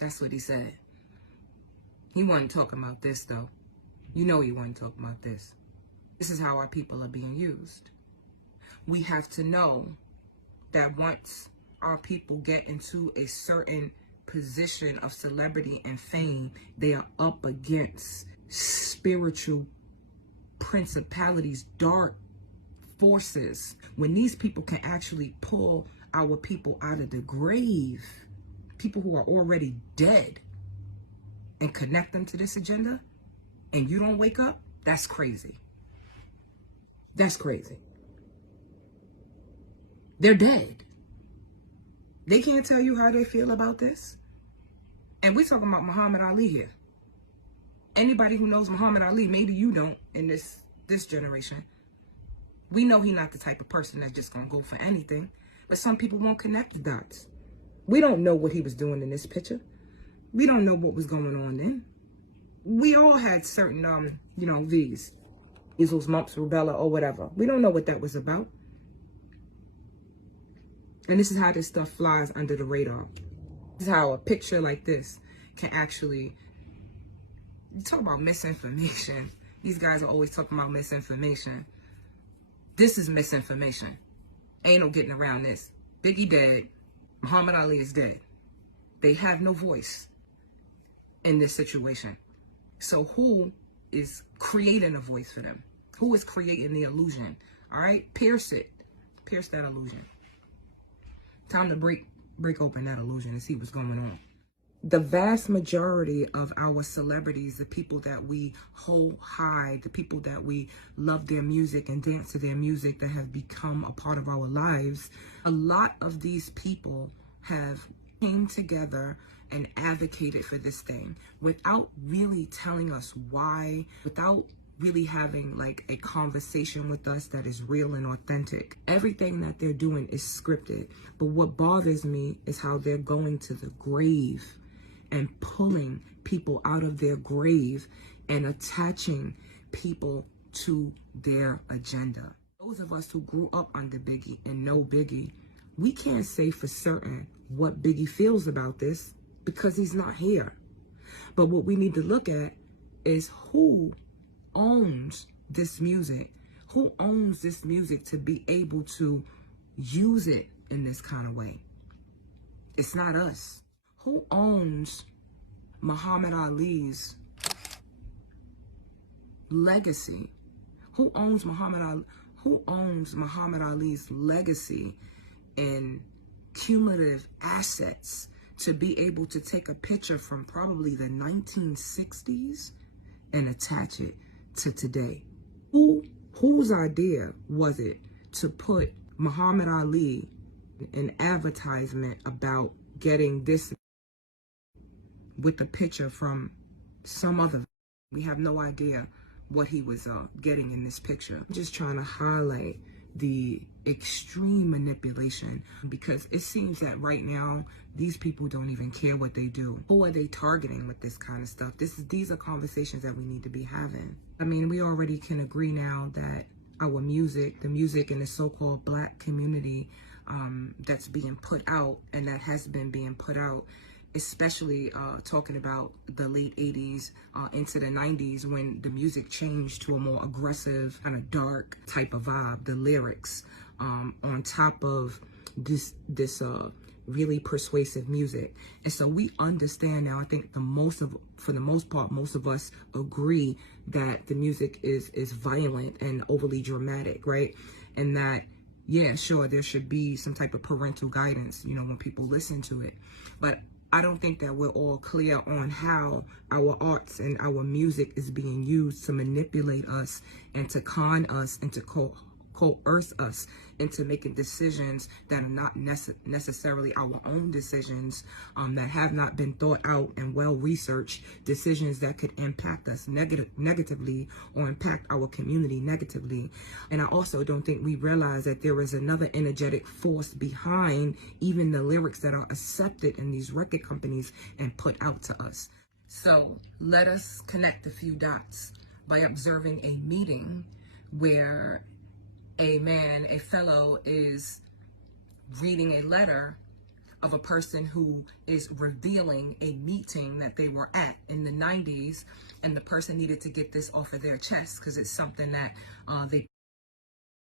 That's what he said. He wasn't talking about this, though. You know he wasn't talking about this. This is how our people are being used. We have to know that once our people get into a certain position of celebrity and fame, they are up against spiritual principalities, dark forces. When these people can actually pull our people out of the grave, people who are already dead, and connect them to this agenda, and you don't wake up, that's crazy. That's crazy. They're dead. They can't tell you how they feel about this. And we're talking about Muhammad Ali here. Anybody who knows Muhammad Ali, maybe you don't in this generation. We know he's not the type of person that's just going to go for anything. But some people won't connect the dots. We don't know what he was doing in this picture. We don't know what was going on then. We all had certain, V's. Measles, mumps, rubella, or whatever. We don't know what that was about. And this is how this stuff flies under the radar. This is how a picture like this can actually... You talk about misinformation. These guys are always talking about misinformation. This is misinformation. Ain't no getting around this. Biggie dead. Muhammad Ali is dead. They have no voice in this situation. So who is creating a voice for them? Who is creating the illusion? All right? Pierce it. Pierce that illusion. Time to break open that illusion and see what's going on. The vast majority of our celebrities, the people that we hold high, the people that we love their music and dance to their music, that have become a part of our lives, a lot of these people have came together and advocated for this thing without really telling us why, without really having like a conversation with us that is real and authentic. Everything that they're doing is scripted. But what bothers me is how they're going to the grave and pulling people out of their grave and attaching people to their agenda. Those of us who grew up under Biggie and know Biggie, we can't say for certain what Biggie feels about this because he's not here. But what we need to look at is who owns this music. Who owns this music to be able to use it in this kind of way? It's not us. Who owns Muhammad Ali's legacy? Who owns Muhammad Ali's legacy and cumulative assets to be able to take a picture from probably the 1960s and attach it to today? Whose idea was it to put Muhammad Ali in advertisement about getting this with a picture from some other? We have no idea what he was getting in this picture. I'm just trying to highlight the extreme manipulation, because it seems that right now these people don't even care what they do. Who are they targeting with this kind of stuff? These are conversations that we need to be having. I mean, we already can agree now that our music, the music in the so-called Black community that's being put out and that has been being put out, especially talking about the late 80s into the 90s, when the music changed to a more aggressive, kind of dark type of vibe, the lyrics on top of this really persuasive music. And so we understand now, I think for the most part, most of us agree that the music is violent and overly dramatic, right? And that, yeah, sure, there should be some type of parental guidance, when people listen to it. But I don't think that we're all clear on how our arts and our music is being used to manipulate us and to con us and to coerce us into making decisions that are not necessarily our own decisions, that have not been thought out and well researched, decisions that could impact us negatively or impact our community negatively. And I also don't think we realize that there is another energetic force behind even the lyrics that are accepted in these record companies and put out to us. So let us connect a few dots by observing a meeting where a fellow is reading a letter of a person who is revealing a meeting that they were at in the 90s, and the person needed to get this off of their chest because it's something that they